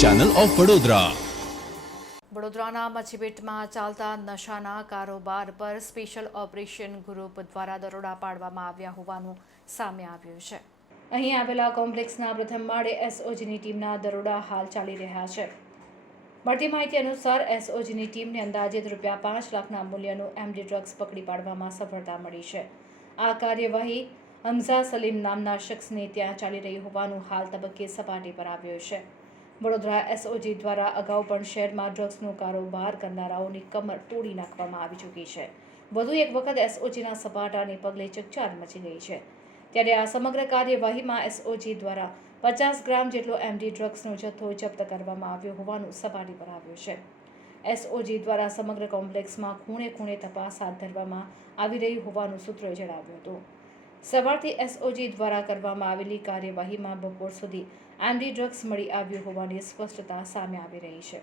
Channel of Vadodara. વડોદરાના મચ્છીબેટમાં ચાલતા નશાના કારોબાર પર સ્પેશિયલ ઓપરેશન ગ્રુપ દ્વારા દરોડા પાડવામાં આવ્યા હોવાનું સામે આવ્યું છે. અહીં આવેલા કોમ્પ્લેક્સના પ્રથમ માળે એસઓજીની ટીમના દરોડા હાલ ચાલી રહ્યા છે. મળતી માહિતી અનુસાર એસઓજીની ટીમને અંદાજિત ₹5 લાખના મૂલ્યનું એમડી ડ્રગ્સ પકડી પાડવામાં સફળતા મળી છે. આ કાર્યવાહી હમઝા સલીમ નામના શખ્સને ત્યાં ચાલી રહી હોવાનું હાલ તબક્કે સપાટી પર આવ્યું છે. વડોદરા એસઓજી દ્વારા અગાઉ પણ શહેરમાં ડ્રગ્સનો કારોબાર કરનારાઓની કમર તોડી નાખવામાં આવી ચૂકી છે. વધુ એક વખત એસઓજીના સપાટાને પગલે ચકચાર મચી ગઈ છે. ત્યારે આ સમગ્ર કાર્યવાહીમાં એસઓજી દ્વારા 50 ગ્રામ જેટલો એમડી ડ્રગ્સનો જથ્થો જપ્ત કરવામાં આવ્યો હોવાનું સપાટી પર આવ્યું છે. એસઓજી દ્વારા સમગ્ર કોમ્પ્લેક્સમાં ખૂણે ખૂણે તપાસ હાથ ધરવામાં આવી રહી હોવાનું સૂત્રોએ જણાવ્યું હતું. સવારથી એસઓજી દ્વારા કરવામાં આવેલી કાર્યવાહીમાં બપોર સુધી એમડી ડ્રગ્સ મળી આવ્યું હોવાની સ્પષ્ટતા સામે આવી રહી છે.